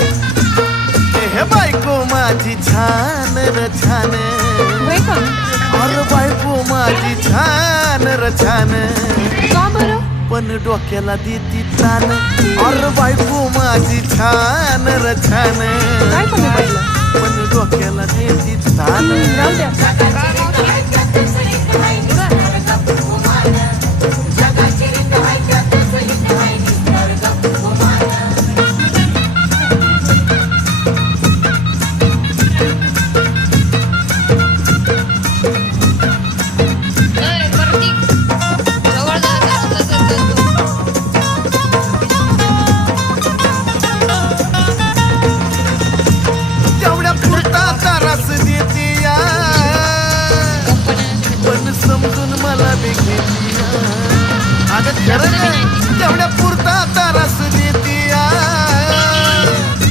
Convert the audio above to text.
हे बायको माझी छान र छान, होय का? अरे बायको माझी छान र छान, का बरं? पण डोक्याला देती तान. अरे बायको माझी छान र छान, काय कमी पडलं? पण डोक्याला देती तान. राहू द्या.